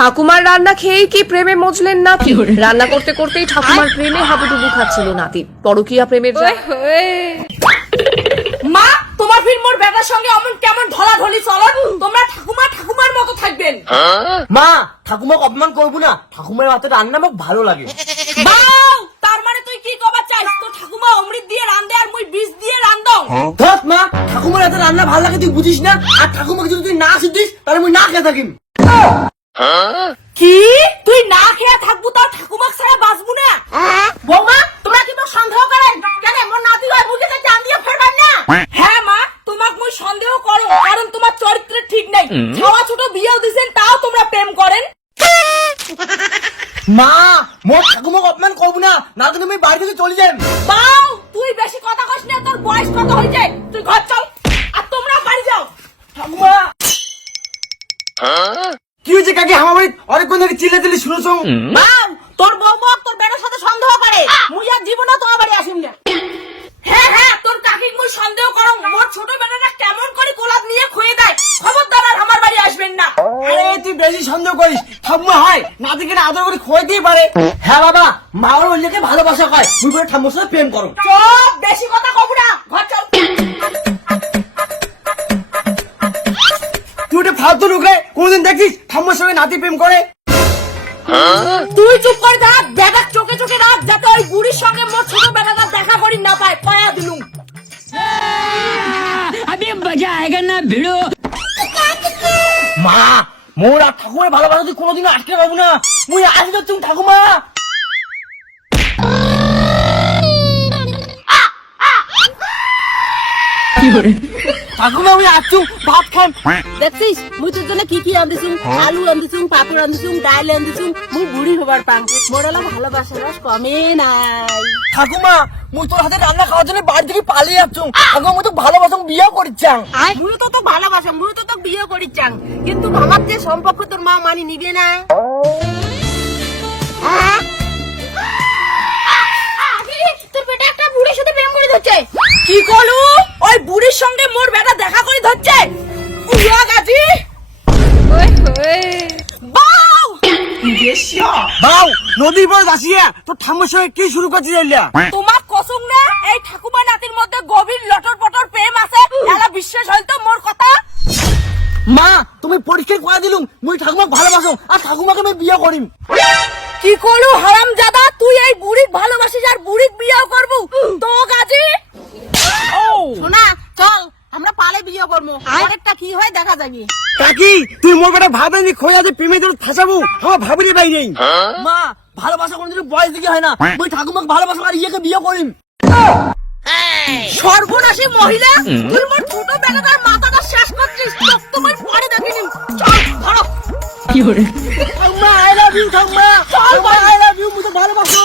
ঠাকুমার রান্না খেয়েই কি প্রেমে মজলেন নাতি? রান্না করতে করতেই ঠাকুমার প্রেমে হাবুডুবু খাচ্ছিল নাতি। পরকীয়া প্রেমের মা, তোমার ফির মোর বেটার সঙ্গে অমন কেমন ঢলাঢলি চলন? তোমরা ঠাকুমার মতো থাকবেন। মা, ঠাকুমাকে অপমান করবো না। ঠাকুমার হাতে রান্না আমার ভালো লাগে। বাউ, তার মানে তুই কি কবার চাইছ? তো ঠাকুমা অমৃত দিয়ে রান্ধে আর মুই বিষ দিয়ে রান্ধং। ধত মা, ঠাকুমার হাতে রান্না ভালো লাগে তুই বুঝিস না। আর ঠাকুমাকে যদি তুই না শিখিস তাহলে মুই না খেয়ে থাকিম। কি তুই না খেয়ে থাকবো তার ঠাকুমাক ছাড়া বাঁচবো না? বৌমা, তোমরা কি মোর সন্দেহ করেন? কেন মোর নাতি হয় মুখে জান দিয়ে ফেরবেন না? হ্যাঁ মা, তোমাক মুই সন্দেহ করো, কারণ তোমার চরিত্র ঠিক নাই। ছাওয়া ছোট বিয়েও দিছেন, তাও তোমরা প্রেম করেন। মা, মোর ঠাকুমাকে অপমান করবো না, না তো তুমি বাড়ি থেকে চলে যান। বাউ, তুই বেশি কথা কইস না, তোর বয়স কত হইছে? তুই ঘর চল আর তোমরা বাড়ি যাও। ঠাকুমা, কি হয়েছে কাকি? আমার বাড়ি অনেকক্ষণ ধরে চিল্লাচিল্লি শুনেছো। বাউ, তোর বৌমা তোর বেটার সাথে সন্দেহ করে। মুই আর জীবনে তোমার বাড়ি আসিম না। হ্যাঁ, তোর কাকিক মুই সন্দেহ করো। মোর ছোট বেটাটা কেমন করে কোলাপ নিয়ে খুঁয়ে দেয়। খবরদার আর আমার বাড়ি আসবেন না। আরে তুই বেশি সন্দেহ করিস। ঠাকুমা হয় নাতিকে আদর করে খোয়াইতেই পারে। হ্যাঁ বাবা, মা ওর অন্যকে ভালোবাসা হয়। তুই করে ঠাম্মার সাথে প্রেম করো। চুপ, বেশি কথা কব না, ঘর চল। তুই ওটা ফালতু ঢুকে কোনদিন দেখিস ঠাম্মার সঙ্গে নাতি প্রেম করে? তুই চুপ করে থাক, বেটার চোখে চোখে রাখ, যাতে ওই বুড়ির সঙ্গে মোর ছোট বেটাটা দেখা করি না পায়। পায়া দিলুম। अभी मजा आएगा ना भिड़ो। মা, মোর আর ঠাকুমার ভালোবাসা তুই কোনোদিন আটকে পাবো না। মুই আসবে তুমি ঠাকুমা। ঠাকুমা আমি আসছু, ভাত খান। দেখছিস মুই তোর জন্য কি কি আনদিছুম? আলু আনদিছুম, পাপড় আনদিছুম, ডাল আনদিছুম। মুই বুড়ি হবার পাং, মোড়ালা ভালোবাসার রস কমে নাই। ঠাকুমা, মুই তোর হাতে রান্না খাওয়ার জন্য বাড়ি থেকে পালিয়ে যাচ্ছু। ঠাকুমা মুই তো ভালোবাসা বিয়ে করিচ্ছাং। মুই তো তোকে ভালোবাসাম, মুই তো তোকে বিয়ে করিচ্ছাং, কিন্তু আমার যে সম্পর্ক তোর মা মানি নিবে না। তোর বেটা একটা বুড়ির সাথে প্রেম করে ধরছে। কি করলু? ওই বুড়ির সঙ্গে মোর বেটা দেখা করে ধরছে। উড়া গাজি। বাউ! বাউ, নদীর পর দাসিয়া তোর ঠাম্মার সঙ্গে কি শুরু করছিস? তোমার কসম না, এই ঠাকুমা নাতির মধ্যে গভীর লটর পটর প্রেম আছে। এলা বিশ্বাস হইতো মোর কথা? মা, তুমি পরীক্ষা করে দিলুম মুই ঠাকুমাকে ভালোবাসো আর ঠাকুমাকে আমি বিয়ে করিম। কি করলু হারামজাদা? তুই এই বুড়িক ভালোবাসিস আর বুড়িক বিয়ে করবো? তো গাজি শোনা, চল আমরা পালে বিয়ে করবো। আরেকটা কি হয় দেখা যাবে। কাকি, তুই মোর বেটা ভাবেনি খোঁজা যে প্রেমে তোর ফাঁসাবো, আমার ভাবিনি পাই নেই। মা, ভালোবাসা কোনদিন বয়স দিকে হয় না। তুই ঠাকুমাকে ভালোবাসা আর ইয়েকে বিয়ে করিম। সর্বনাশী মহিলা, তুই মোর ছোট বেটাটার মাথাটা শেষ করছিস। তোকে তো মই পরে দেখিনি। চল ধরো। ঠাকুমা, আই লাভ ইউ ঠাকুমা। আই লাভ ইউ, মুঝে ভালোবাসো।